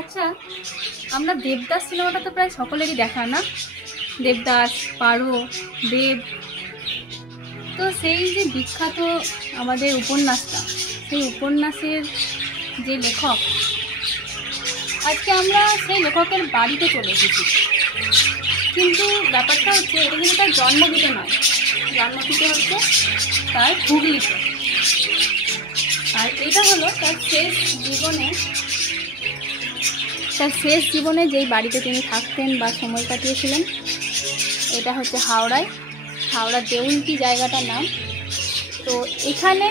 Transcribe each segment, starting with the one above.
আচ্ছা, আমরা দেবদাস সিনেমাটা তো প্রায় সকলেরই দেখা, না? দেবদাস, পারো, দেব। তো সেই যে বিখ্যাত আমাদের উপন্যাসটা, সেই উপন্যাসের যে লেখক, আজকে আমরা সেই লেখকের বাড়িতে চলে এসেছি। কিন্তু ব্যাপারটা হচ্ছে, এটা কিন্তু তার জন্মভিটে নয়, জন্মভিটে হচ্ছে তার হুগলিতে। আর এটা হলো তার শেষ জীবনে যেই বাড়িতে তিনি থাকতেন বা সময় কাটিয়েছিলেন, এটা হচ্ছে হাওড়ায়, হাওড়া দেউলটি জায়গাটার নাম। তো এখানে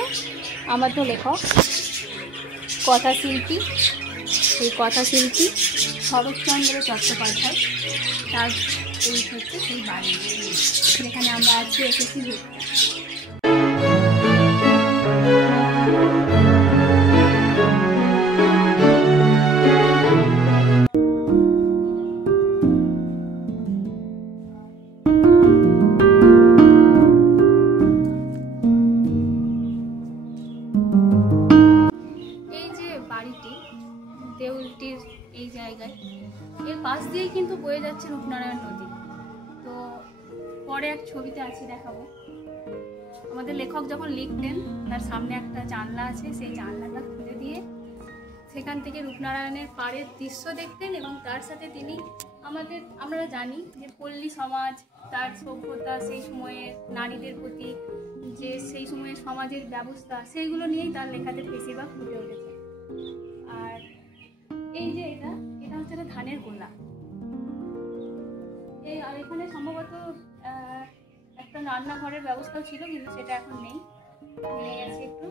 আমাদের লেখক কথাশিল্পী, এই কথাশিল্পী শরৎচন্দ্র চট্টোপাধ্যায়, তার এই হচ্ছে সেই বাড়ি যেখানে আমরা আজকে এসেছি। দেউলটির এই জায়গায়, এর পাশ দিয়েই কিন্তু বয়ে যাচ্ছে রূপনারায়ণ নদী। তো পরে এক ছবিতে আছে, দেখাবো। আমাদের লেখক যখন লিখতেন, তার সামনে একটা জানলা আছে, সেই জানলাটা খুলে দিয়ে সেখান থেকে রূপনারায়ণের পাড়ের দৃশ্য দেখতেন। এবং তার সাথে তিনি আমরা জানি যে পল্লী সমাজ, তার সভ্যতা, সেই সময়ের নারীদের প্রতি যে সেই সময়ের সমাজের ব্যবস্থা, সেইগুলো নিয়েই তার লেখাতে বেশিরভাগ ফুটে উঠেছে। আর এই যে এটা হচ্ছে একটা ধানের গোলা। আর এখানে সম্ভবত একটা রান্নাঘরের ব্যবস্থাও ছিল, কিন্তু সেটা এখন নেই, ভেঙে গেছে একটু।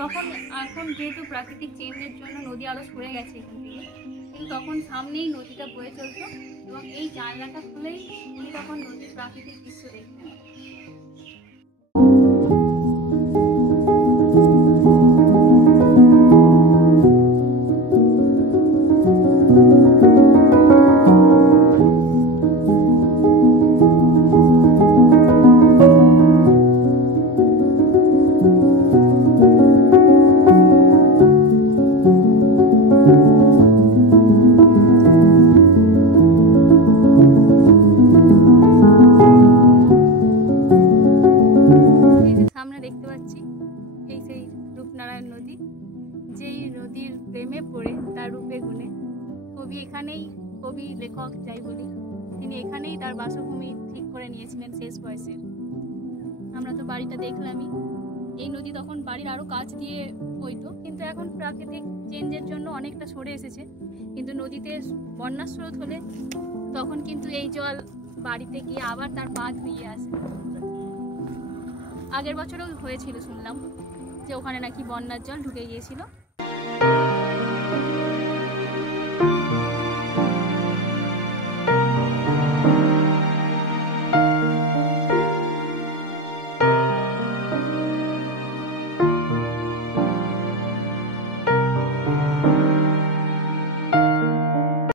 তখন এখন যেহেতু প্রাকৃতিক চেঞ্জের জন্য নদী আরো সরে গেছে এখান থেকে, কিন্তু তখন সামনেই নদীটা বয়ে চলতো এবং এই জানলাটা খুলেই উনি তখন নদীর প্রাকৃতিক দৃশ্য দেখতেন। দেখতে পাচ্ছি এই সেই রূপনারায়ণ নদী, যেই নদীর প্রেমে পড়ে তার রূপে গুণে কবি লেখক যাই বলি, তিনি এখানেই তার বাসভূমি ঠিক করে নিয়েছিলেন শেষ বয়সে। আমরা তো বাড়িটা দেখলামই। এই নদী তখন বাড়ির আরো কাছ দিয়ে বইতো, কিন্তু এখন প্রাকৃতিক চেঞ্জের জন্য অনেকটা সরে এসেছে। কিন্তু নদীতে বন্যার স্রোত হলে তখন কিন্তু এই জল বাড়িতে গিয়ে আবার তার বাঁধ ধুয়ে আসে। আগের বছরও হয়েছিল, শুনলাম যে ওখানে নাকি বন্যার জল ঢুকে গিয়েছিল।